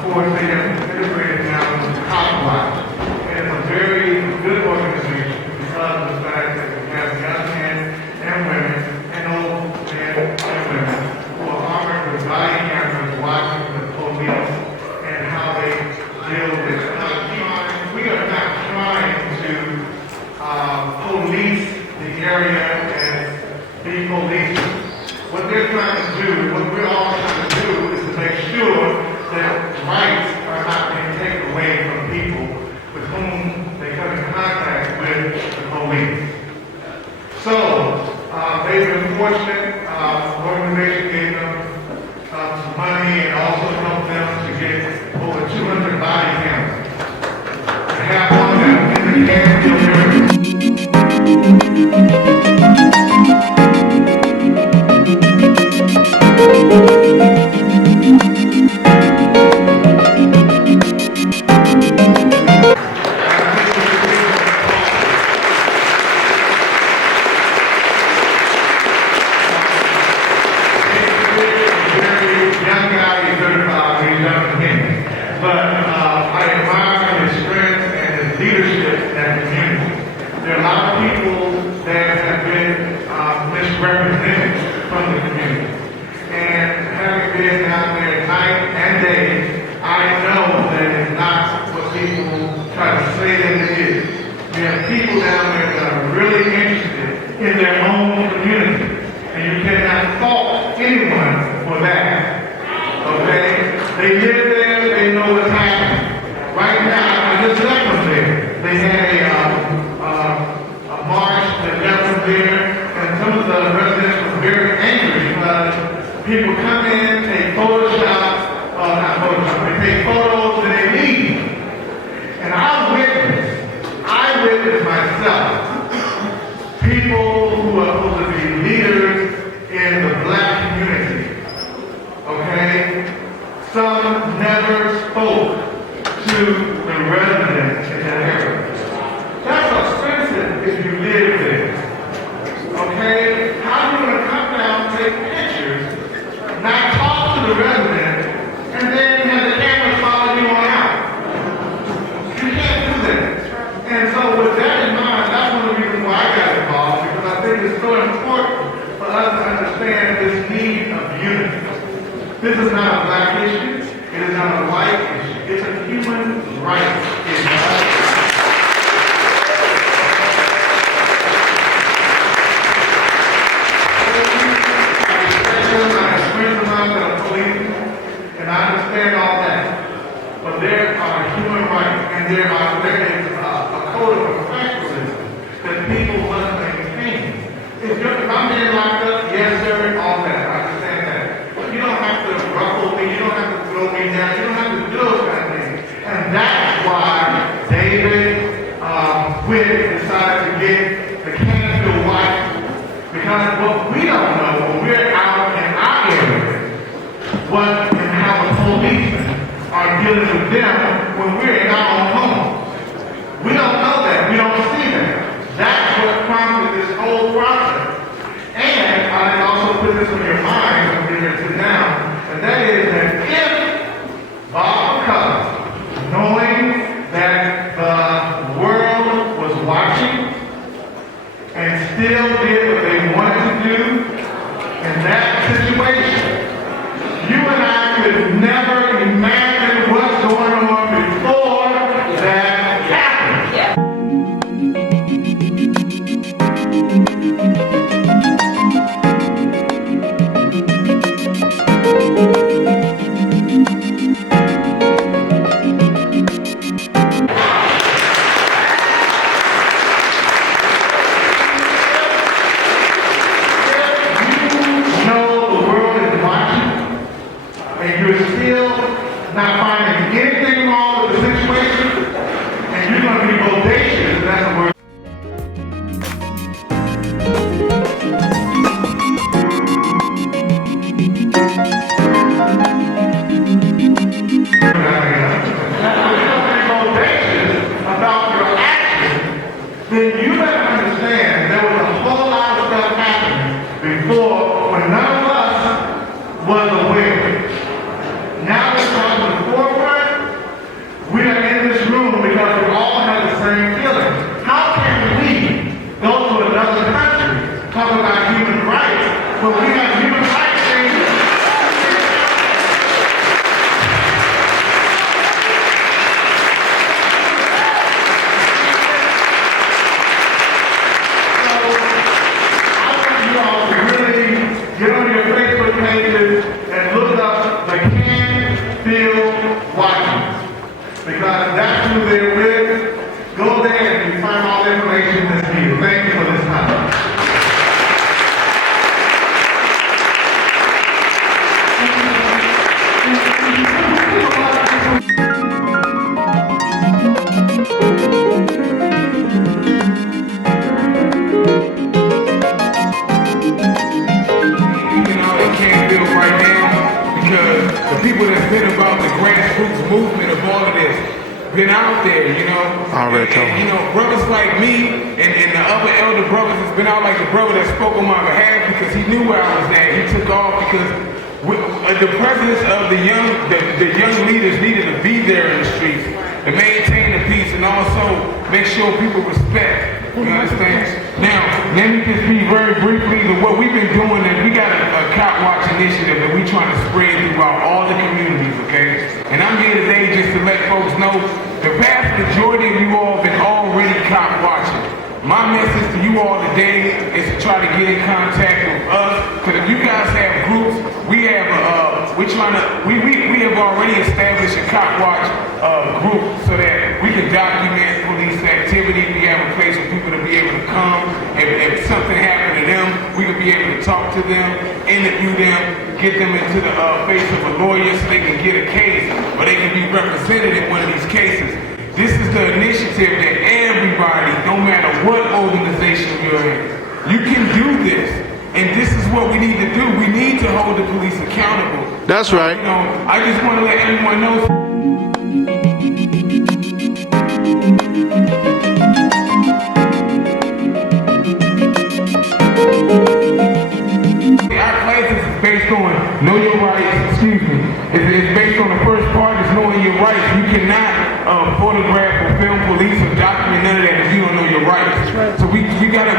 Of course, they have integrated now with COPWATCH, and it's a very good organization because of the fact that we have young men and women, and old men and women, who are armed with body cameras watching the police and how they deal with it. We are not trying to police the area and be police. What they're trying to do, what we're all trying to do, is to make sure that rights are not being taken away from people with whom they come in contact with the police. So, they've been fortunate. The organization gave them some money and also helped them to get over 200 body cameras. To have one of them in the Canfield area. People come in, take take photos, and they leave. And I witnessed myself, people who are supposed to be leaders in the black community, okay? Some never spoke to the residents in that area. That's offensive if you live there, okay? How are you going to come down and take pictures, not talk to the residents, and then have the cameras follow you on out? You can't do that. And so with that in mind, that's one of the reasons why I got involved, because I think it's so important for us to understand this need of unity. This is not a black issue. It is not a white issue. It's a human rights issue. I understand all that, but there are human rights, and there is a code of professionalism that people must maintain. If I'm being locked up, yes sir, all that, I understand that. But you don't have to ruffle me, you don't have to throw me down, you don't have to do those kind of things. And that's why David Whitt decided to get the Canfield Watchmen, because what we don't know when we're out in our area, what policemen are dealing with them when we're in our own home. We don't know that. We don't see that. That's what prompted this whole process. And I also put this on your mind when you're going to sit down, and that is that if Bob McCullough, knowing that the world was watching and still did what they wanted to do in that situation, you and I could never imagine what's going on before that happened. Yeah. Not finding anything wrong with the situation, and you're going to be bodacious, that's the word. About your actions, then you better understand there was a whole lot of stuff happening before when none of us was aware. Now it's on the forefront. Canfield right now, because the people that's been about the grassroots movement of all of this been out there, you know. And, you know, brothers like me and the other elder brothers has been out, like the brother that spoke on my behalf, because he knew where I was at. He took off because the presence of the young leaders needed to be there in the streets to maintain the peace and also make sure people respect. You understand? Now, let me just be very briefly, what we've been doing is we got a COPWATCH initiative that we're trying to spread throughout all the communities, okay? And I'm here today just to let folks know the vast majority of you all have been already COPWATCHing. My message to you all today is to try to get in contact with us, because if you guys have groups, we have already established a COPWATCH group so that we can document police activity. We have a place for people to be able to come. If something happened to them, we can be able to talk to them, interview them, get them into the face of a lawyer so they can get a case, or they can be represented in one of these cases. This is the initiative that everybody, no matter what organization you're in, you can do this. And this is what we need to do. We need to hold the police accountable. That's right. You know, I just want to let everyone know. Our classes is based on know your rights, excuse me. It's based on the first part is knowing your rights. You cannot photograph or film police or document none of that if you don't know your rights. Right. So we gotta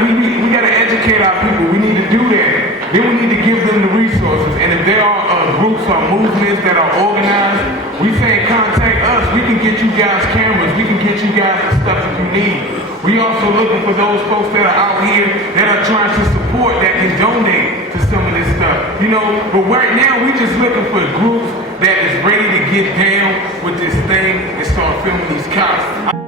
educate our people. We need to do that. Then we need to give them the resources. And if there are groups or movements that are organized, we say contact us. We can get you guys cameras. We can get you guys the stuff that you need. We also looking for those folks that are out here that are trying to support, that can donate to some of this stuff. You know, but right now we just looking for groups that is ready to get down with this thing and start filming these cops.